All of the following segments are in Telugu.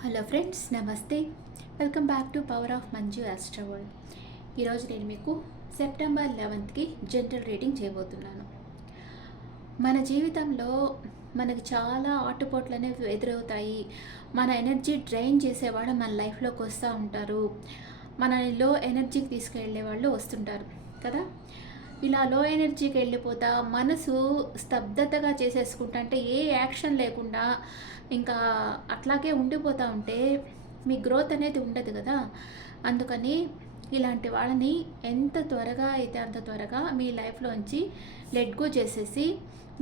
హలో ఫ్రెండ్స్, నమస్తే. Welcome back to power of Manju astro world. ఈరోజు నేను మీకు సెప్టెంబర్ 11కి జనరల్ రీడింగ్ చేయబోతున్నాను. మన జీవితంలో మనకి చాలా ఆటుపోట్లు అనేవి ఎదురవుతాయి. మన ఎనర్జీ డ్రైన్ చేసేవాళ్ళు మన లైఫ్లోకి వస్తూ ఉంటారు. మనని లో ఎనర్జీకి తీసుకెళ్లే వాళ్ళు వస్తుంటారు కదా. ఇలా లో ఎనర్జీకి వెళ్ళిపోతా మనసు స్తబ్దతగా చేసేసుకుంటా, అంటే ఏ యాక్షన్ లేకుండా ఇంకా అట్లాగే ఉండిపోతూ ఉంటే మీ గ్రోత్ అనేది ఉండదు కదా. అందుకని ఇలాంటి వాళ్ళని ఎంత త్వరగా అయితే అంత త్వరగా మీ లైఫ్లోంచి లెట్ గో చేసేసి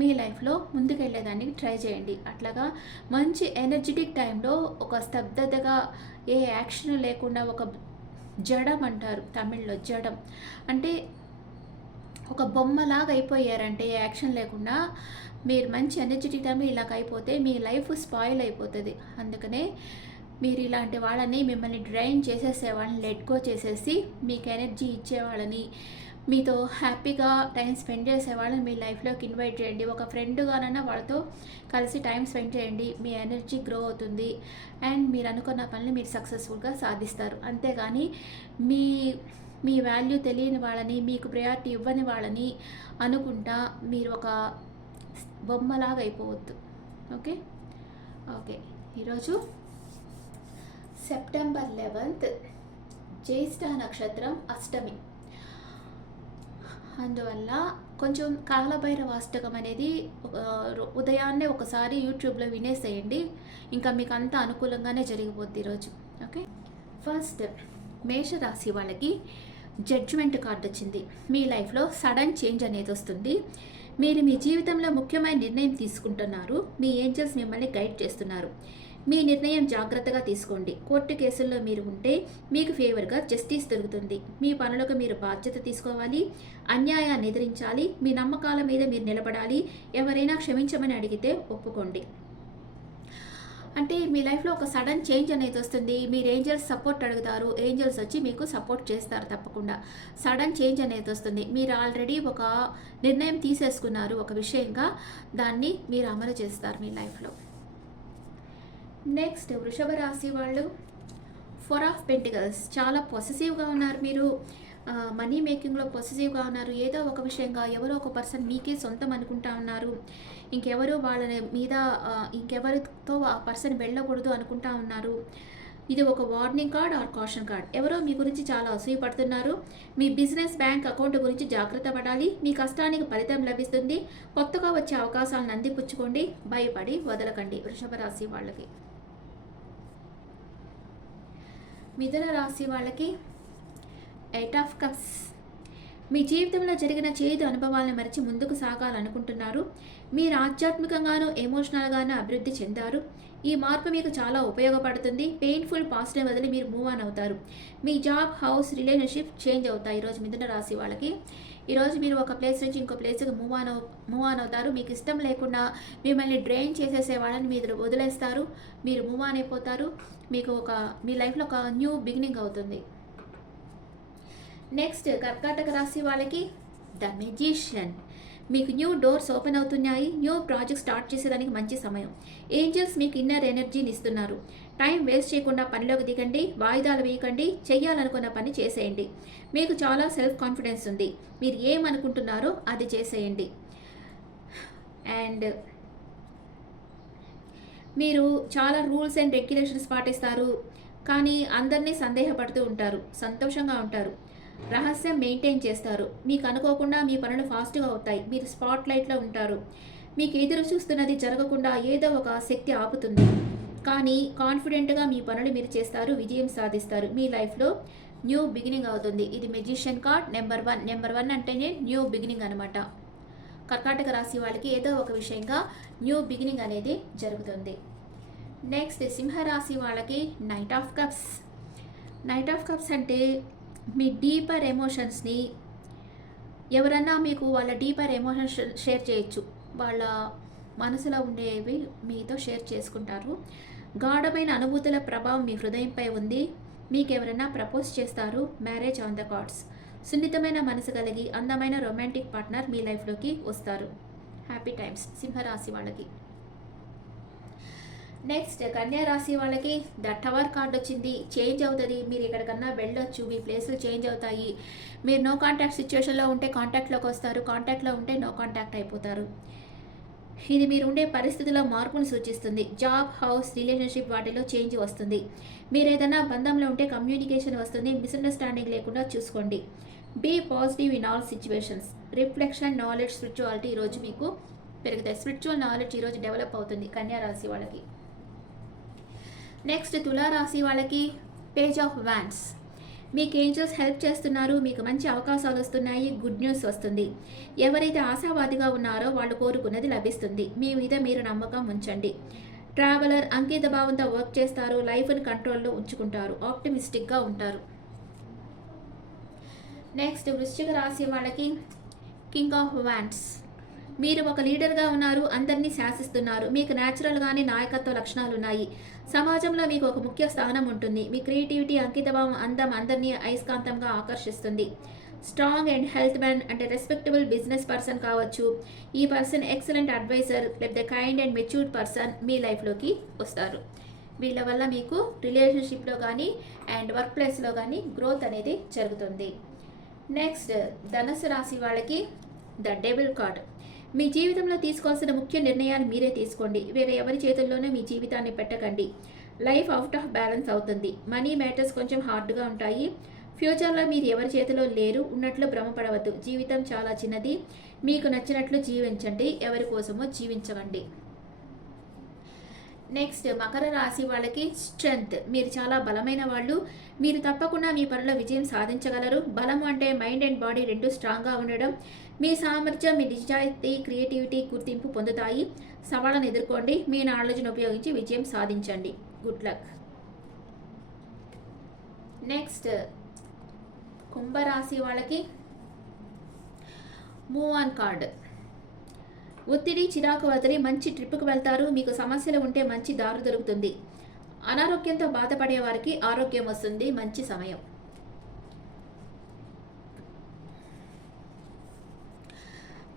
మీ లైఫ్లో ముందుకెళ్ళేదానికి ట్రై చేయండి. అట్లాగా మంచి ఎనర్జెటిక్ టైంలో ఒక స్తబ్దతగా ఏ యాక్షన్ లేకుండా ఒక జడం అంటారు తమిళ్లో, జడం అంటే ఒక బొమ్మలాగా అయిపోయారంటే యాక్షన్ లేకుండా. మీరు మంచి ఎనర్జెటిక్ టైంలో ఇలాగ అయిపోతే మీ లైఫ్ స్పాయిల్ అయిపోతుంది. అందుకనే మీరు ఇలాంటి వాళ్ళని, మిమ్మల్ని డ్రైన్ చేసేసే వాళ్ళని లెట్ గో చేసేసి మీకు ఎనర్జీ ఇచ్చేవాళ్ళని, మీతో హ్యాపీగా టైం స్పెండ్ చేసే వాళ్ళని మీ లైఫ్లోకి ఇన్వైట్ చేయండి. ఒక ఫ్రెండ్గానైనా వాళ్ళతో కలిసి టైం స్పెండ్ చేయండి. మీ ఎనర్జీ గ్రో అవుతుంది అండ్ మీరు అనుకున్న పనులు మీరు సక్సెస్ఫుల్గా సాధిస్తారు. అంతేగాని మీ మీ వాల్యూ తెలియని వాళ్ళని, మీకు ప్రయారిటీ ఇవ్వని వాళ్ళని అనుకుంటా మీరు ఒక బొమ్మలాగా అయిపోవద్దు. ఓకే ఓకే ఈరోజు సెప్టెంబర్ 11th జ్యేష్ఠ నక్షత్రం, అష్టమి. అందువల్ల కొంచెం కాలభైరవ అష్టకం అనేది ఉదయాన్నే ఒకసారి యూట్యూబ్లో వినేసేయండి. ఇంకా మీకు అంతా అనుకూలంగానే జరిగిపోద్ది ఈరోజు. ఓకే, ఫస్ట్ మేషరాశి వాళ్ళకి జడ్జిమెంట్ కార్డు వచ్చింది. మీ లైఫ్లో సడన్ చేంజ్ అనేది వస్తుంది. మీరు మీ జీవితంలో ముఖ్యమైన నిర్ణయం తీసుకుంటున్నారు. మీ ఏంజల్స్ మిమ్మల్ని గైడ్ చేస్తున్నారు. మీ నిర్ణయం జాగ్రత్తగా తీసుకోండి. కోర్టు కేసుల్లో మీరు ఉంటే మీకు ఫేవర్గా జస్టిస్ దొరుకుతుంది. మీ పనులకు మీరు బాధ్యత తీసుకోవాలి. అన్యాయాన్ని ఎదిరించాలి. మీ నమ్మకాల మీద మీరు నిలబడాలి. ఎవరైనా క్షమించమని అడిగితే ఒప్పుకోండి. అంటే మీ లైఫ్లో ఒక సడన్ చేంజ్ అనేది వస్తుంది. మీరు ఏంజల్స్ సపోర్ట్ అడుగుతారు, ఏంజల్స్ వచ్చి మీకు సపోర్ట్ చేస్తారు. తప్పకుండా సడన్ చేంజ్ అనేది వస్తుంది. మీరు ఆల్రెడీ ఒక నిర్ణయం తీసేసుకున్నారు ఒక విషయంగా, దాన్ని మీరు అమలు చేస్తారు మీ లైఫ్లో. నెక్స్ట్ వృషభ రాశి వాళ్ళు, 4 ఆఫ్ పెంటికల్స్. చాలా పొసెసివ్గా ఉన్నారు మీరు. మనీ మేకింగ్లో పొసెసివ్గా ఉన్నారు. ఏదో ఒక విషయంగా ఎవరో ఒక పర్సన్ మీకే సొంతం అనుకుంటా ఉన్నారు. ఇంకెవరు వాళ్ళ మీద ఇంకెవరితో ఆ పర్సన్ వెళ్ళకూడదు అనుకుంటా ఉన్నారు. ఇది ఒక warning card or caution card. ఎవరో మీ గురించి చాలా అసూయపడుతున్నారు. మీ బిజినెస్ బ్యాంక్ అకౌంట్ గురించి జాగ్రత్త పడాలి. మీ కష్టానికి ఫలితం లభిస్తుంది. కొత్తగా వచ్చే అవకాశాలను అందిపుచ్చుకోండి. భయపడి వదలకండి వృషభ రాశి వాళ్ళకి. మిథున రాశి వాళ్ళకి 8 ఆఫ్ కప్స్. మీ జీవితంలో జరిగిన చేదు అనుభవాలను మరిచి ముందుకు సాగాలనుకుంటున్నారు. మీరు ఆధ్యాత్మికంగానూ ఎమోషనల్గానూ అభివృద్ధి చెందారు. ఈ మార్పు మీకు చాలా ఉపయోగపడుతుంది. పెయిన్ఫుల్ పాస్ట్ని వదిలి మీరు మూవ్ ఆన్ అవుతారు. మీ జాబ్, హౌస్, రిలేషన్షిప్ చేంజ్ అవుతాయి ఈరోజు మిథున రాశి వాళ్ళకి. ఈరోజు మీరు ఒక ప్లేస్ నుంచి ఇంకో ప్లేస్కి మూవ్ ఆన్ అవుతారు. మీకు ఇష్టం లేకుండా మిమ్మల్ని డ్రైన్ చేసేసే వాళ్ళని మీరు వదిలేస్తారు. మీరు మూవ్ ఆన్ అయిపోతారు. మీకు మీ లైఫ్లో ఒక న్యూ బిగినింగ్ అవుతుంది. నెక్స్ట్ కర్కాటక రాశి వాళ్ళకి ద మెజిషియన్. మీకు న్యూ డోర్స్ ఓపెన్ అవుతున్నాయి. న్యూ ప్రాజెక్ట్ స్టార్ట్ చేసేదానికి మంచి సమయం. ఏంజల్స్ మీకు ఇన్నర్ ఎనర్జీని ఇస్తున్నారు. టైం వేస్ట్ చేయకుండా పనిలోకి దిగండి. వాయిదాలు వేయకండి. చెయ్యాలనుకున్న పని చేసేయండి. మీకు చాలా సెల్ఫ్ కాన్ఫిడెన్స్ ఉంది. మీరు ఏమనుకుంటున్నారో అది చేసేయండి. అండ్ మీరు చాలా రూల్స్ అండ్ రెగ్యులేషన్స్ పాటిస్తారు. కానీ అందరినీ సందేహపడుతూ ఉంటారు. సంతోషంగా ఉంటారు. రహస్యం మెయింటైన్ చేస్తారు. మీకు అనుకోకుండా మీ పనులు ఫాస్ట్గా అవుతాయి. మీరు స్పాట్ లైట్లో ఉంటారు. మీకు ఎదురు చూస్తున్నది జరగకుండా ఏదో ఒక శక్తి ఆపుతుంది. కానీ కాన్ఫిడెంట్గా మీ పనులు మీరు చేస్తారు. విజయం సాధిస్తారు. మీ లైఫ్లో న్యూ బిగినింగ్ అవుతుంది. ఇది మెజిషియన్ కార్డ్ నెంబర్ 1. నెంబర్ 1 అంటేనే న్యూ బిగినింగ్ అనమాట. కర్కాటక రాశి వాళ్ళకి ఏదో ఒక విషయంగా న్యూ బిగినింగ్ అనేది జరుగుతుంది. నెక్స్ట్ సింహరాశి వాళ్ళకి knight of cups. Knight of cups అంటే మీ డీపర్ ఎమోషన్స్ని, ఎవరన్నా మీకు వాళ్ళ డీపర్ ఎమోషన్స్ షేర్ చేయొచ్చు. వాళ్ళ మనసులో ఉండేవి మీతో షేర్ చేసుకుంటారు. గాఢమైన అనుభూతుల ప్రభావం మీ హృదయంపై ఉంది. మీకు ఎవరైనా ప్రపోజ్ చేస్తారు. Marriage on the cards. సున్నితమైన మనసు కలిగి అందమైన రొమాంటిక్ పార్ట్నర్ మీ లైఫ్లోకి వస్తారు. హ్యాపీ టైమ్స్ సింహరాశి వాళ్ళకి. నెక్స్ట్ కన్యా రాశి వాళ్ళకి ద టవర్ కార్డ్ వచ్చింది. చేంజ్ అవుతుంది, మీరు ఎక్కడికన్నా వెళ్ళొచ్చు, మీ ప్లేస్లు చేంజ్ అవుతాయి. మీరు నో కాంటాక్ట్ సిచ్యువేషన్లో ఉంటే కాంటాక్ట్లోకి వస్తారు, కాంటాక్ట్లో ఉంటే నో కాంటాక్ట్ అయిపోతారు. ఇది మీరు ఉండే పరిస్థితిలో మార్పును సూచిస్తుంది. జాబ్, హౌస్, రిలేషన్షిప్ వాటిలో చేంజ్ వస్తుంది. మీరు ఏదైనా బంధంలో ఉంటే కమ్యూనికేషన్ వస్తుంది. మిస్అండర్స్టాండింగ్ లేకుండా చూసుకోండి. Be positive in all situations. Reflection, knowledge, spirituality ఈరోజు మీకు పెరుగుతాయి. స్పిరిచువల్ నాలెడ్జ్ ఈరోజు డెవలప్ అవుతుంది కన్యా రాశి వాళ్ళకి. నెక్స్ట్ తులారాశి వాళ్ళకి పేజ్ ఆఫ్ వ్యాన్స్. మీకు ఏంజల్స్ హెల్ప్ చేస్తున్నారు, మీకు మంచి అవకాశాలు వస్తున్నాయి, గుడ్ న్యూస్ వస్తుంది. ఎవరైతే ఆశావాదిగా ఉన్నారో వాళ్ళు కోరుకున్నది లభిస్తుంది. మీ మీద మీరు నమ్మకం ఉంచండి. ట్రావెలర్ అంకిత భావంతో వర్క్ చేస్తారు, లైఫ్ని కంట్రోల్లో ఉంచుకుంటారు, ఆప్టిమిస్టిక్గా ఉంటారు. నెక్స్ట్ వృశ్చిక రాశి వాళ్ళకి కింగ్ ఆఫ్ వ్యాన్స్. మీరు ఒక లీడర్గా ఉన్నారు, అందరినీ శాసిస్తున్నారు, మీకు న్యాచురల్గానే నాయకత్వ లక్షణాలు ఉన్నాయి. సమాజంలో మీకు ఒక ముఖ్య స్థానం ఉంటుంది. మీ క్రియేటివిటీ, అంకితభావం, అందం అందరినీ అయస్కాంతంగా ఆకర్షిస్తుంది. స్ట్రాంగ్ అండ్ హెల్త్ మ్యాన్ అంటే రెస్పెక్టబుల్ బిజినెస్ పర్సన్ కావచ్చు. ఈ పర్సన్ ఎక్సలెంట్ అడ్వైజర్ లేకపోతే కైండ్ అండ్ మెచ్యూర్డ్ పర్సన్ మీ లైఫ్లోకి వస్తారు. వీళ్ళ వల్ల మీకు రిలేషన్షిప్లో కానీ అండ్ వర్క్ ప్లేస్లో కానీ గ్రోత్ అనేది జరుగుతుంది. నెక్స్ట్ ధనుసు రాశి వాళ్ళకి ద డెవిల్ కార్డ్. మీ జీవితంలో తీసుకోవాల్సిన ముఖ్య నిర్ణయాలు మీరే తీసుకోండి. వేరే ఎవరి చేతుల్లోనే మీ జీవితాన్ని పెట్టకండి. లైఫ్ అవుట్ ఆఫ్ బ్యాలెన్స్ అవుతుంది. మనీ మ్యాటర్స్ కొంచెం హార్డ్గా ఉంటాయి. ఫ్యూచర్లో మీరు ఎవరి చేతిలో లేరు ఉన్నట్లు భ్రమపడవద్దు. జీవితం చాలా చిన్నది. మీకు నచ్చినట్లు జీవించండి, ఎవరి కోసమో జీవించకండి. నెక్స్ట్ మకర రాశి వాళ్ళకి స్ట్రెంగ్త్. మీరు చాలా బలమైన వాళ్ళు. మీరు తప్పకుండా మీ పనిలో విజయం సాధించగలరు. బలం అంటే మైండ్ అండ్ బాడీ రెండు స్ట్రాంగ్గా ఉండడం. మీ సామర్థ్యం, మీ నిజాయితీ, క్రియేటివిటీ గుర్తింపు పొందుతాయి. సవాళ్ళను ఎదుర్కోండి, మీ నాలెడ్జ్ను ఉపయోగించి విజయం సాధించండి. Good luck. నెక్స్ట్ కుంభరాశి వాళ్ళకి మూవ్ ఆన్ కార్డ్. ఒత్తిడి, చిరాకు వదిలి మంచి ట్రిప్కి వెళ్తారు. మీకు సమస్యలు ఉంటే మంచి దారి దొరుకుతుంది. అనారోగ్యంతో బాధపడే వారికి ఆరోగ్యం వస్తుంది. మంచి సమయం.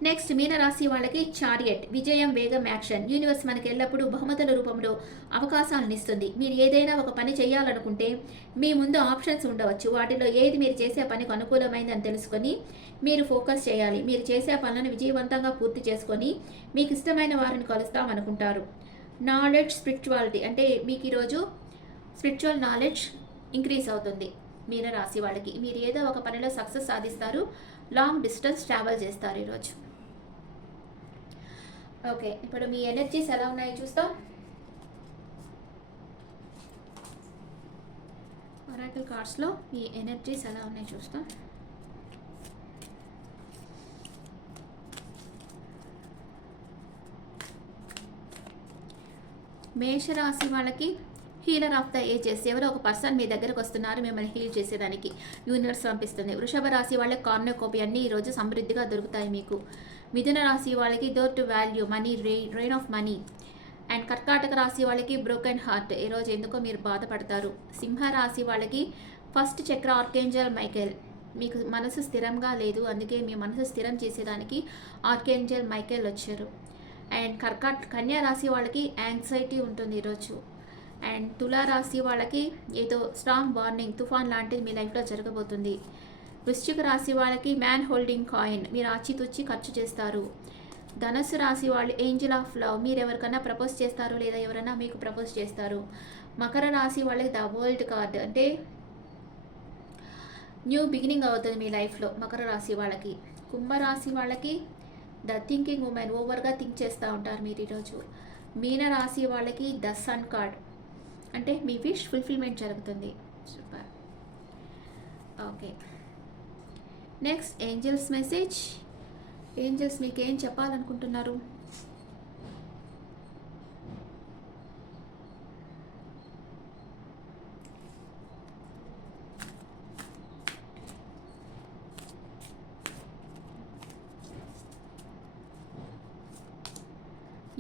నెక్స్ట్ మీనరాశి వాళ్ళకి చారియట్. విజయం, వేగం, యాక్షన్. యూనివర్స్ మనకి ఎల్లప్పుడూ బహుమతుల రూపంలో అవకాశాలను ఇస్తుంది. మీరు ఏదైనా ఒక పని చేయాలనుకుంటే మీ ముందు ఆప్షన్స్ ఉండవచ్చు. వాటిలో ఏది మీరు చేసే పనికి అనుకూలమైందని తెలుసుకొని మీరు ఫోకస్ చేయాలి. మీరు చేసే పనులను విజయవంతంగా పూర్తి చేసుకొని మీకు ఇష్టమైన వారిని కలుస్తామనుకుంటారు. నాలెడ్జ్, స్పిరిచువాలిటీ అంటే మీకు ఈరోజు స్పిరిచువల్ నాలెడ్జ్ ఇంక్రీజ్ అవుతుంది. మీనరాశి వాళ్ళకి మీరు ఏదో ఒక పనిలో సక్సెస్ సాధిస్తారు. లాంగ్ డిస్టెన్స్ ట్రావెల్ చేస్తారు ఈరోజు. ఓకే, ఇప్పుడు మీ ఎనర్జీస్ ఎలా ఉన్నాయో చూస్తాం. ఒరాకిల్ కార్డ్స్లో మీ ఎనర్జీస్ ఎలా ఉన్నాయో చూస్తాం. మేషరాశి వాళ్ళకి హీలర్ ఆఫ్ ద ఏజెస్. ఎవరో ఒక పర్సన్ మీ దగ్గరకు వస్తున్నారు మిమ్మల్ని హీల్ చేసేదానికి. యూనివర్స్ పంపిస్తుంది. వృషభ రాశి వాళ్ళకి కార్నోకోపీ అన్నీ ఈరోజు సమృద్ధిగా దొరుకుతాయి మీకు. మిథున రాశి వాళ్ళకి door to value, money, rain of money. And కర్కాటక రాశి వాళ్ళకి బ్రోకెన్ హార్ట్. ఈరోజు ఎందుకో మీరు బాధపడతారు. సింహ రాశి వాళ్ళకి ఫస్ట్ చక్ర ఆర్కేంజల్ మైకేల్. మీకు మనసు స్థిరంగా లేదు, అందుకే మీ మనసు స్థిరం చేసేదానికి ఆర్కేంజల్ మైకేల్ వచ్చారు. అండ్ కన్యా రాశి వాళ్ళకి యాంగ్జైటీ ఉంటుంది ఈరోజు. అండ్ తులారాశి వాళ్ళకి ఏదో స్ట్రాంగ్ వార్నింగ్, తుఫాన్ లాంటిది మీ లైఫ్లో జరగబోతుంది. వృశ్చిక రాశి వాళ్ళకి మ్యాన్ హోల్డింగ్ కాయిన్. మీరు ఆచితూచి ఖర్చు చేస్తారు. ధనుసు రాశి వాళ్ళు ఏంజల్ ఆఫ్ లవ్. మీరు ఎవరికైనా ప్రపోజ్ చేస్తారు లేదా ఎవరైనా మీకు ప్రపోజ్ చేస్తారు. మకర రాశి వాళ్ళకి ద వరల్డ్ కార్డ్ అంటే న్యూ బిగినింగ్ అవుతుంది మీ లైఫ్లో మకర రాశి వాళ్ళకి. కుంభరాశి వాళ్ళకి ద థింకింగ్ ఉమెన్. ఓవర్గా థింక్ చేస్తూ ఉంటారు మీరు ఈరోజు. మీన రాశి వాళ్ళకి ద సన్ కార్డ్ అంటే మీ విష్ ఫుల్ఫిల్మెంట్ జరుగుతుంది. Super. Okay, next angels message. Angels మీకు ఏం చెప్పాలనుకుంటున్నారు?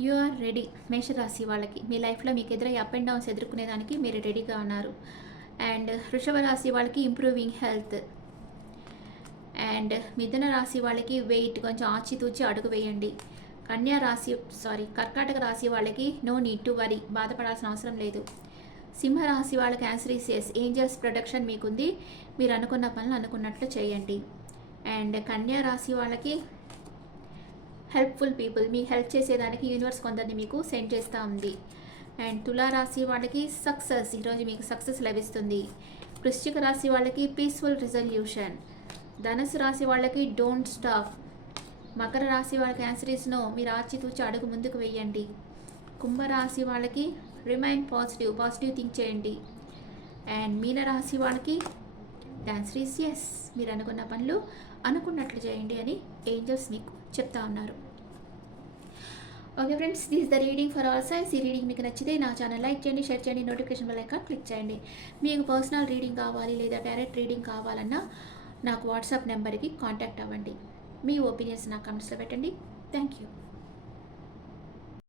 You are ready. మేషరాశి వాళ్ళకి మీ లైఫ్లో మీకు ఎదురయ్యే అప్ అండ్ డౌన్స్ ఎదుర్కొనేదానికి మీరు రెడీగా ఉన్నారు. అండ్ వృషభ రాశి వాళ్ళకి ఇంప్రూవింగ్ హెల్త్. అండ్ మిథున రాశి వాళ్ళకి వెయిట్, కొంచెం ఆచితూచి అడుగు వేయండి. కర్కాటక రాశి వాళ్ళకి నో నీడ్ టు వరీ, బాధపడాల్సిన అవసరం లేదు. సింహరాశి వాళ్ళకి యాన్సరీస్ ఎస్, ఏంజల్స్ ప్రొటెక్షన్ మీకుంది, మీరు అనుకున్న పనులు అనుకున్నట్లు చేయండి. అండ్ కన్యా రాశి వాళ్ళకి హెల్ప్ఫుల్ పీపుల్, మీకు హెల్ప్ చేసేదానికి యూనివర్స్ కొందరిని మీకు సెండ్ చేస్తూ ఉంది. అండ్ తులారాశి వాళ్ళకి సక్సెస్, ఈరోజు మీకు సక్సెస్ లభిస్తుంది. వృశ్చిక రాశి వాళ్ళకి పీస్ఫుల్ రిజల్యూషన్. ధనుసు రాశి వాళ్ళకి డోంట్ స్టాప్. మకర రాశి వాళ్ళకి ఆన్సరీస్ నో, మీరు ఆచితూచి అడుగు ముందుకు వేయండి. కుంభరాశి వాళ్ళకి రిమైన్ పాజిటివ్ థింక్ చేయండి. అండ్ మీనరాశి వాళ్ళకి ఆన్సరీస్ ఎస్, మీరు అనుకున్న పనులు అనుకున్నట్లు చేయండి అని ఏంజల్స్ మీకు చెప్తా ఉన్నారు. Okay friends, this is the reading for all science. ఈ రీడింగ్ మీకు నచ్చితే నా ఛానల్ లైక్ చేయండి, షేర్ చేయండి, నోటిఫికేషన్ బెల్ ఐకాన్ క్లిక్ చేయండి. మీకు పర్సనల్ రీడింగ్ కావాలి లేదా డైరెక్ట్ రీడింగ్ కావాలన్నా నాకు వాట్సాప్ నెంబర్కి కాంటాక్ట్ అవ్వండి. మీ ఒపీనియన్స్ నా కమెంట్స్లో పెట్టండి. Thank you.